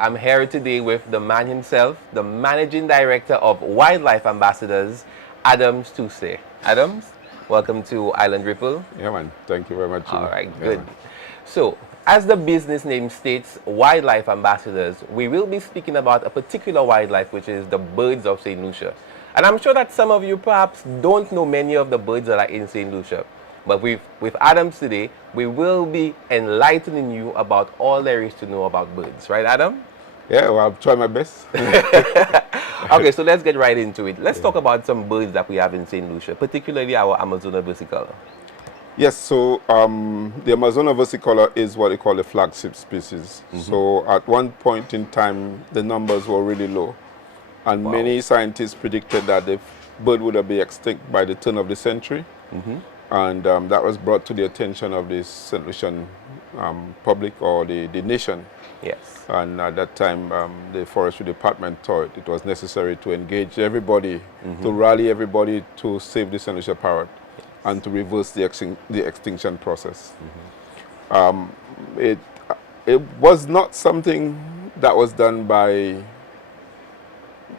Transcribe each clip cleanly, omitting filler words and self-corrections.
I'm here today with the man himself, the managing director of Wildlife Ambassadors, Adams Toussaint. Adams, welcome to Island Ripple. Yeah, man. Thank you very much. All right, Yeah, good. man. So, as the business name states, Wildlife Ambassadors, we will be speaking about a particular wildlife, which is the birds of St. Lucia. And I'm sure that some of you perhaps don't know many of the birds that are in St. Lucia. But with Adams today, we will be enlightening you about all there is to know about birds. Right, Adam? Yeah, well, I'll try my best. Okay, so let's get right into it. Let's talk about some birds that we have in St. Lucia, particularly our Amazona versicolor. Yes, so the Amazona versicolor is what they call the flagship species. So at one point in time, the numbers were really low. And many scientists predicted that the bird would be extinct by the turn of the century. And that was brought to the attention of the St. Lucian public or the nation. Yes. And at that time, the forestry department thought it was necessary to engage everybody, to rally everybody to save the St. Lucia parrot and to reverse the extinction process. It was not something that was done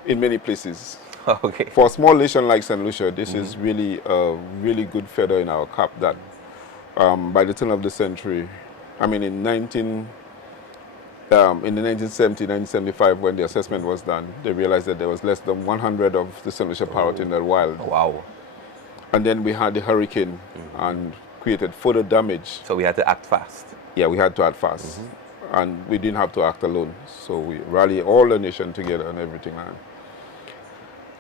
in many places. Okay. For a small nation like St. Lucia, this is really a really good feather in our cap that by the turn of the century, I mean in the 1970, 1975, when the assessment was done, they realized that there was less than 100 of the St. Lucia parrot in the wild. Wow. And then we had the hurricane and created further damage. So we had to act fast. Yeah, we had to act fast. And we didn't have to act alone. So we rallied all the nation together and everything.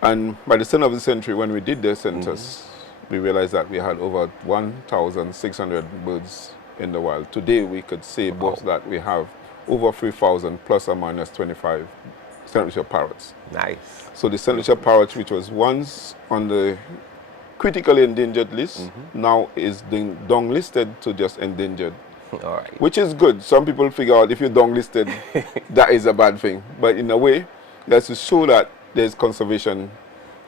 And by the turn of the century, when we did the census, we realized that we had over 1,600 birds in the wild. Today, we could say both that we have over 3,000 plus or minus 25 St. Lucia parrots. Nice. So the St. Lucia parrot, which was once on the critically endangered list, now is down listed to just endangered. All right. Which is good. Some people figure out if you're down listed, that is a bad thing. But in a way, that's to show that there's conservation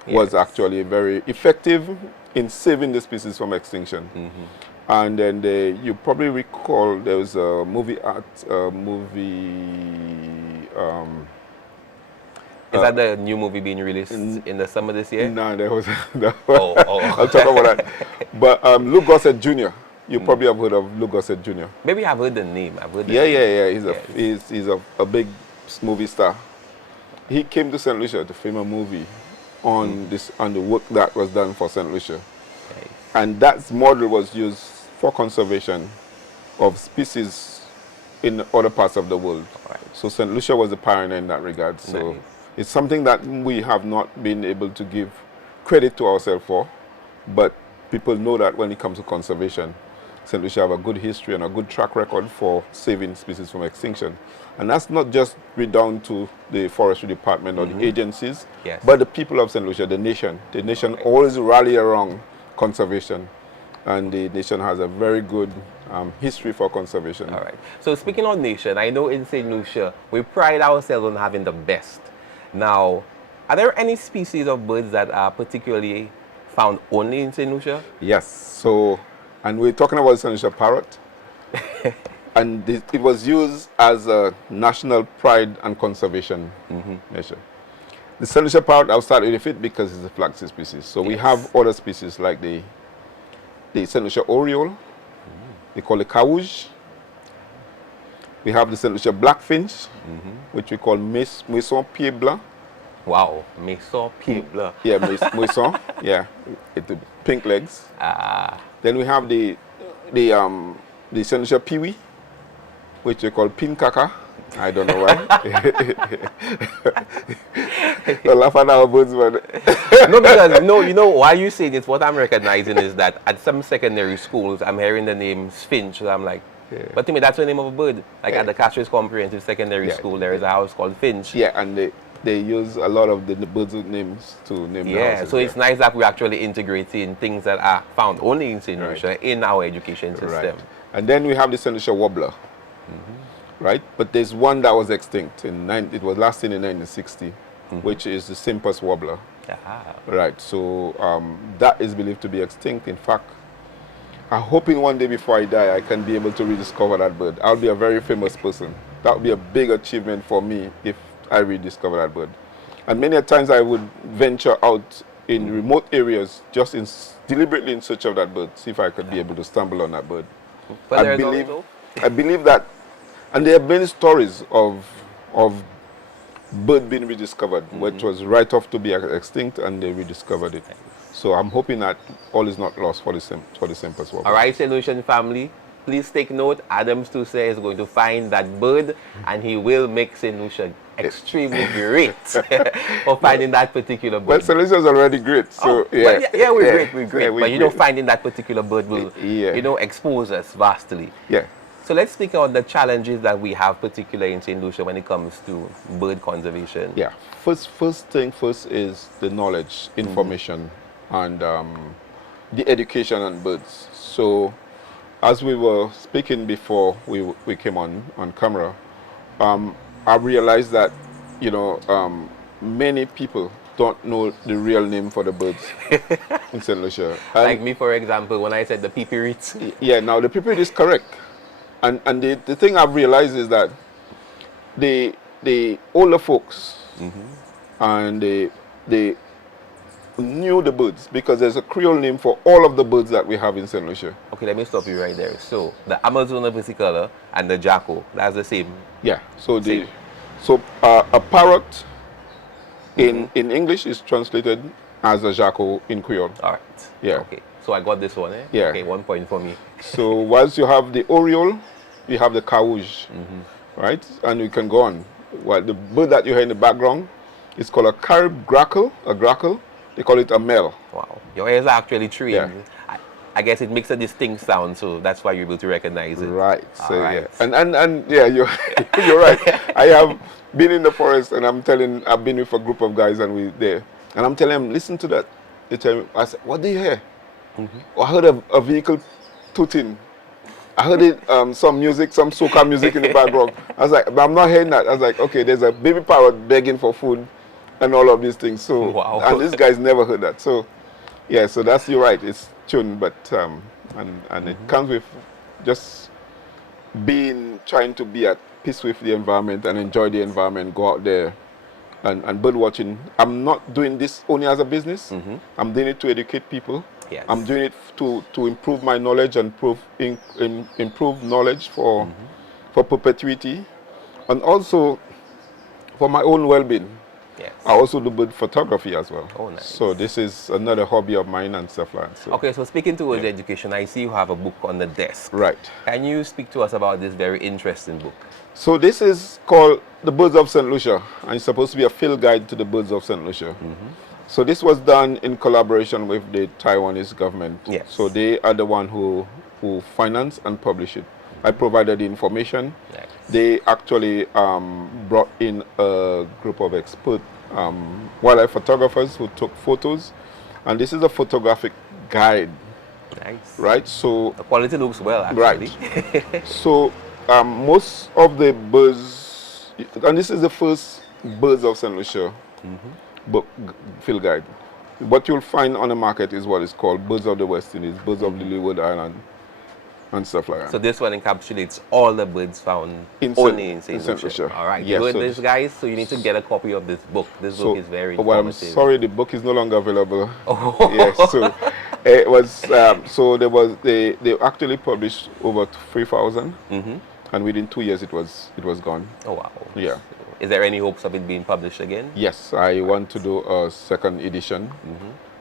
was actually very effective in saving the species from extinction. And then you probably recall there was a movie Is that the new movie being released in the summer this year? No, there was. Oh. I'll talk about that. But Luke Gossett Jr. You probably have heard of Luke Gossett Jr. Maybe I've heard the name. I've heard the Yeah. name. He's a big movie star. He came to St. Lucia to film a movie on the work that was done for St. Lucia. Okay. And that model was used for conservation of species in other parts of the world. Right. So St. Lucia was a pioneer in that regard. So Nice. it's something that we have not been able to give credit to ourselves for, but people know that when it comes to conservation, St. Lucia have a good history and a good track record for saving species from extinction. And that's not just down to the forestry department or the agencies, but the people of St. Lucia, the nation. The nation always rally around conservation, and the nation has a very good history for conservation. All right. So speaking of nation, I know in St. Lucia, we pride ourselves on having the best. Now, are there any species of birds that are particularly found only in St. Lucia? Yes. So, and we're talking about the St. Lucia parrot. And it was used as a national pride and conservation measure. The St. Lucia parrot, I'll start with it because it's a flagship species. So we have other species like the St. Lucia oriole, they call it cowouge. We have the St. Lucia blackfinch, which we call Moisson pied blanc. Wow, Moisson pied blanc. Yeah, Moisson, yeah, with the pink legs. Then we have the St. Lucia peewee, which they call pinkaka. I don't know why. They laugh at our birds, but No, because you know why you say this. What I'm recognizing is that at some secondary schools, I'm hearing the name finch. So I'm like, but to me, that's the name of a bird. Like at the Castries Comprehensive Secondary School, there is a house called Finch. Yeah, and they use a lot of the birds' names to name the houses. So it's nice that we're actually integrating things that are found only in St. Lucia in our education system. Right. And then we have the St. Lucia warbler. Right? But there's one that was extinct. It was last seen in 1960, which is the Simpus warbler. Right. So that is believed to be extinct. In fact, I'm hoping one day before I die, I can be able to rediscover that bird. I'll be a very famous person. That would be a big achievement for me if I rediscover that bird. And many a times I would venture out in remote areas just deliberately in search of that bird, see if I could be able to stumble on that bird. But I there's believe, also I believe that, and there are many stories of bird being rediscovered, which was right off to be extinct, and they rediscovered it. So I'm hoping that all is not lost for the same as well. all right, St. Lucian family, please take note. Adams Toussaint is going to find that bird, and he will make St. Lucia extremely great for finding that particular bird. Well, St. Lucia is already great, so Well, yeah, we're great, we're great. Yeah, but you know, finding that particular bird will, Yeah. you know, expose us vastly. Yeah. So let's speak on the challenges that we have, particularly in St. Lucia, when it comes to bird conservation. Yeah. First thing first is the knowledge, information, and the education on birds. So, as we were speaking before we came on camera, I realized that, you know, many people don't know the real name for the birds in St. Lucia. Like me, for example, when I said the pipirit. Yeah, now the pipit is correct. And the thing I've realized is that the older folks and they knew the birds because there's a Creole name for all of the birds that we have in St. Lucia. Okay, let me stop you right there. So the Amazona versicolor and the Jacko, that's the same. Yeah. So Same. a parrot in English is translated as a jackal in Creole. All right. Yeah. Okay. So I got this one, eh? Yeah. Okay, 1 point for me. So whilst you have the oriole, you have the cowouge, right? And you can go on. Well, the bird that you hear in the background is called a Carib grackle, a grackle. They call it a mel. Wow. Your ears are actually trained. Yeah. I guess it makes a distinct sound, so that's why you're able to recognize it. Right. So All right. yeah, and yeah, you're you're right. I have been in the forest, and I've been with a group of guys, and we're there, and I'm telling them, listen to that. They tell me, I said, what do you hear? I heard a vehicle tooting. I heard it, some music, some soca music in the background. I was like, but I'm not hearing that. I was like, okay, there's a baby parrot begging for food, and all of these things. So, Wow. and these guys never heard that. So, yeah, so you're right. It's tuned, but and it comes with just trying to be at peace with the environment and enjoy the environment. Go out there and bird watching. I'm not doing this only as a business. I'm doing it to educate people. Yes. I'm doing it to improve my knowledge and improve knowledge for perpetuity, and also for my own well-being. Yes. I also do bird photography as well. Oh, nice. So this is another hobby of mine and stuff like that. So. Okay, so speaking towards education, I see you have a book on the desk. Right. Can you speak to us about this very interesting book? So this is called The Birds of St. Lucia, and it's supposed to be a field guide to the birds of St. Lucia. So this was done in collaboration with the Taiwanese government. Yes. So they are the one who finance and publish it. I provided the information. Nice. They actually brought in a group of expert wildlife photographers who took photos, and this is a photographic guide, Nice. right? So The quality looks well, actually. right. So most of the birds, and this is the first Birds of St. Lucia book field guide. What you'll find on the market is what is called Birds of the West Indies, Birds of Lilywood Island, and stuff like that. So this one encapsulates all the birds found only in St. Lucia. All right, Yes, you heard so this, guys. So you need to get a copy of this book. This book is very well, I'm informative. sorry, the book is no longer available. Oh. Yes, so it was. So they actually published over 3,000, and within 2 years it was gone. Oh, wow. Yeah. Is there any hopes of it being published again? Yes, I want to do a second edition,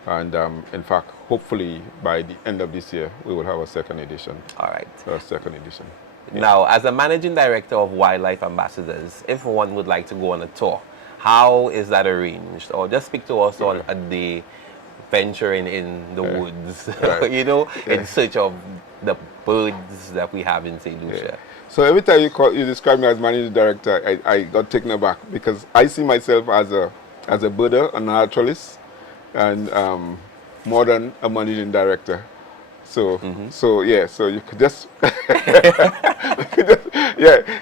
and in fact, hopefully by the end of this year we will have a second edition. All right. A second edition. Now, as a managing director of Wildlife Ambassadors, if one would like to go on a tour, how is that arranged? Or just speak to us on a day venturing in the woods, you know, in search of the birds that we have in St. Lucia. So every time you describe me as managing director, I got taken aback because I see myself as a birder, a naturalist, and more than a managing director. So so you could just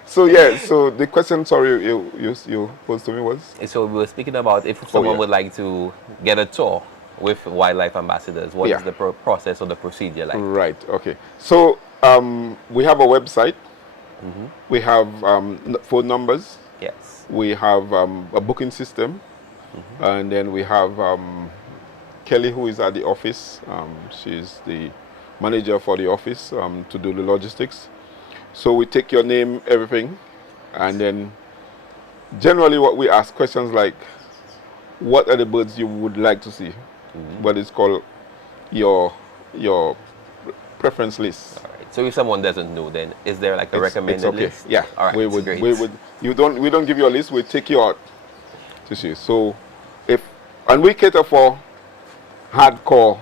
So the question, sorry, you posed to me was. So we were speaking about if someone would like to get a tour with Wildlife Ambassadors, what is the process or the procedure like? Right. Okay. So we have a website, We have phone numbers. Yes. We have a booking system. And then we have Kelly, who is at the office. She's the manager for the office to do the logistics. So we take your name, everything, and then generally what we ask questions like, what are the birds you would like to see? What is called your preference list. All right. So if someone doesn't know, then is there like a recommended it's okay. list? Yeah. All right. We don't give you a list. We take you out to see. So and we cater for hardcore,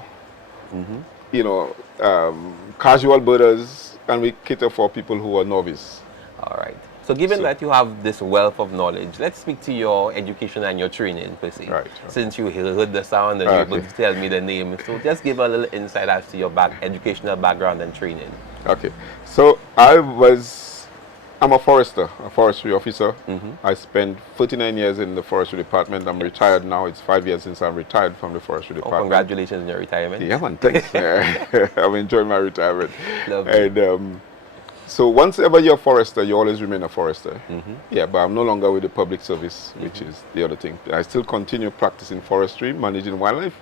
casual birders, and we cater for people who are novice. All right. So given that you have this wealth of knowledge, let's speak to your education and your training, per se. Right. Since you heard the sound and you're able to tell me the name, so just give a little insight as to your educational background and training. Okay. So I'm a forester, a forestry officer. I spent 39 years in the forestry department. I'm retired now. It's 5 years since I'm retired from the forestry department. Congratulations on your retirement. Yeah, man, thanks. I'm enjoying my retirement. Lovely. And so once ever you're a forester, you always remain a forester. Yeah, but I'm no longer with the public service, which is the other thing. I still continue practicing forestry. Managing wildlife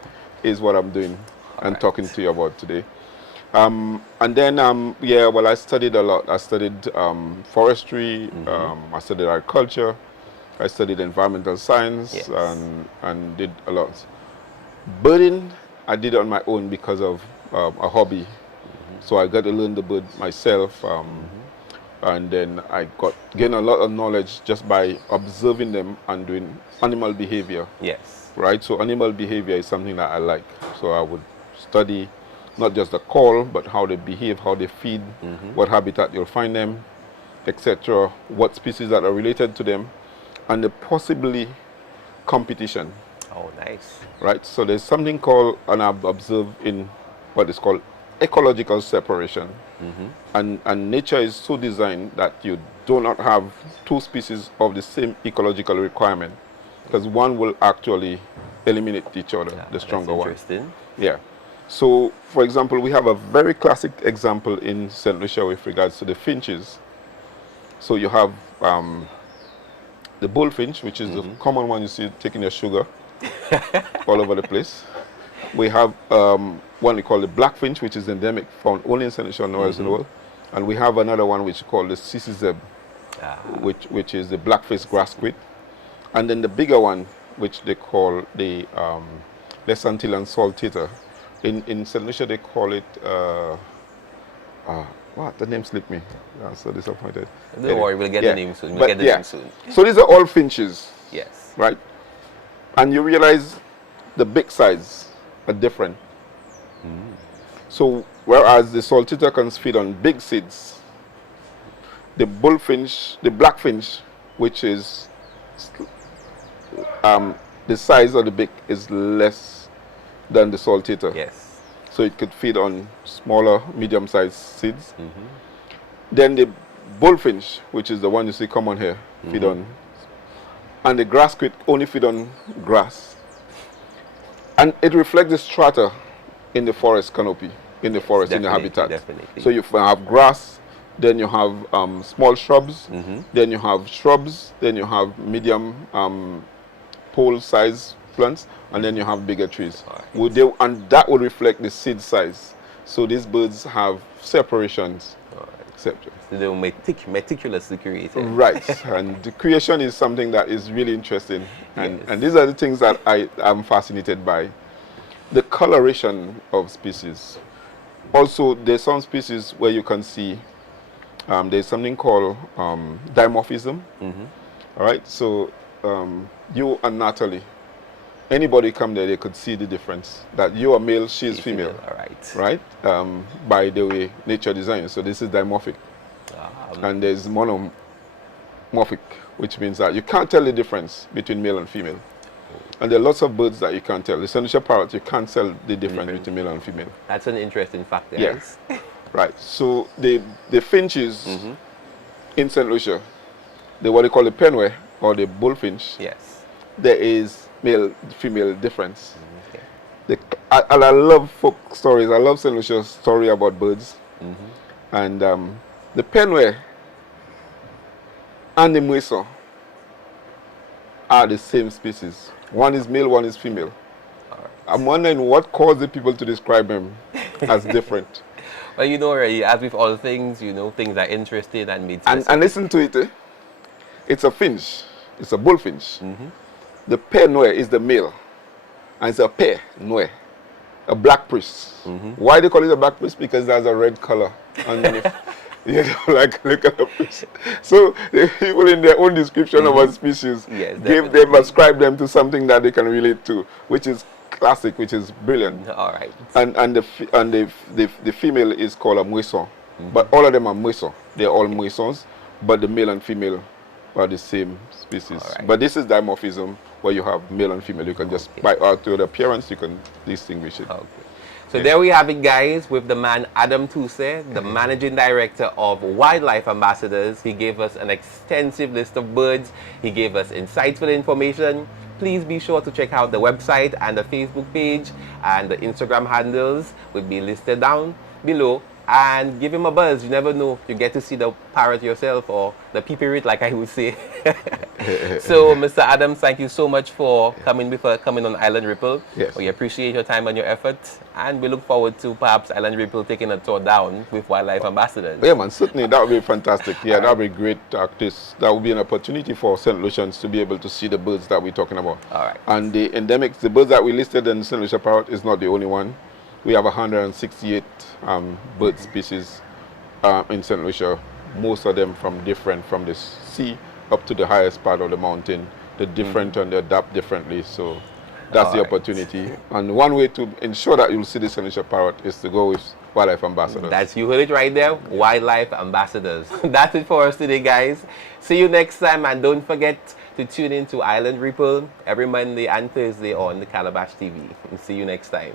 is what I'm doing and talking to you about today. And then, I studied a lot. I studied forestry, I studied agriculture, I studied environmental science, and did a lot. Birding, I did on my own because of a hobby. So I got to learn the bird myself, and then I gained a lot of knowledge just by observing them and doing animal behavior. Yes. Right? So animal behavior is something that I like. So I would study not just the call, but how they behave, how they feed, what habitat you'll find them, etc., what species that are related to them, and the possibly competition. Oh, nice. Right? So there's something called, and I've observed in what is called ecological separation. And nature is so designed that you do not have two species of the same ecological requirement, because one will actually eliminate each other, the stronger one. Interesting. Yeah. So, for example, we have a very classic example in St. Lucia with regards to the finches. So you have the bullfinch, which is the common one you see taking your sugar all over the place. We have one we call the blackfinch, which is endemic, found only in St. Lucia, nowhere else in the world. And we have another one which is called the sissy which is the black-faced grass squid. And then the bigger one, which they call the Les Antillean saltita. In St. Lucia, they call it, what? The name slipped me. I'm so disappointed. Don't worry, we'll get the name soon. We'll get the name soon. So these are all finches. Yes. Right? And you realize the big size are different. So whereas the saltita can feed on big seeds, the bullfinch, the blackfinch, which is the size of the beak is less than the saltita. Yes. So it could feed on smaller, medium-sized seeds. Then the bullfinch, which is the one you see common here, feed on, and the grass squid only feed on grass. And it reflects the strata in the forest canopy, in the forest, in the habitat. Definitely. So you have grass, then you have small shrubs, then you have shrubs, then you have medium pole-sized plants, and then you have bigger trees. Right. And that will reflect the seed size. So these birds have separations. So they were meticulously created. Right. And the creation is something that is really interesting. And these are the things that I am fascinated by. The coloration of species. Also, there's some species where you can see there's something called dimorphism. All right. So you and Natalie, anybody come there, they could see the difference. That you are male, she is female. All right. Right? By the way nature design. So this is dimorphic. And there's monomorphic, which means that you can't tell the difference between male and female. And there are lots of birds that you can't tell. The St. Lucia parrot, you can't tell the difference between male and female. That's an interesting fact, guys. Yes. Right. So the finches in St. Lucia, what they call the penway or the bullfinch, yes, there is male-female difference. And I love folk stories. I love St. Lucia's story about birds. And the penway and the mueso are the same species. One is male, one is female. I'm wondering what caused the people to describe them as different. Well, you know, already, as with all things, you know, things are interesting and made specific. And listen to it. It's a finch. It's a bullfinch. Mm-hmm. The pair noir is the male. And it's a pair noir. A black priest. Mm-hmm. Why they call it a black priest? Because there's a red color underneath. You know, like look at the priest. So the people in their own description of a species ascribe them to something that they can relate to, which is classic, which is brilliant. All right. And the female is called a mueson. But all of them are mueson. They're all muesons, but the male and female are the same species. Right. But this is dimorphism, where you have male and female. You can just, by outward appearance, you can distinguish it. Okay. So there we have it, guys, with the man Adam Toussaint, the managing director of Wildlife Ambassadors. He gave us an extensive list of birds. He gave us insightful information. Please be sure to check out the website and the Facebook page, and the Instagram handles will be listed down below. And give him a buzz. You never know. You get to see the parrot yourself, or the peeperate, like I would say. So, Mr. Adams, thank you so much for coming on Island Ripple. Yes. We appreciate your time and your effort, and we look forward to perhaps Island Ripple taking a tour down with Wildlife Ambassadors. Yeah, man, certainly that would be fantastic. Yeah, that would be great. That would be an opportunity for St. Lucians to be able to see the birds that we're talking about. All right. And the endemics, the birds that we listed in St. Lucia parrot is not the only one. We have 168 bird species in St. Lucia, most of them from the sea up to the highest part of the mountain. They're different and they adapt differently, so that's the opportunity. And one way to ensure that you'll see the St. Lucia parrot is to go with Wildlife Ambassadors. You heard it right there, Wildlife Ambassadors. That's it for us today, guys. See you next time, and don't forget to tune in to Island Ripple every Monday and Thursday on the Calabash TV. And see you next time.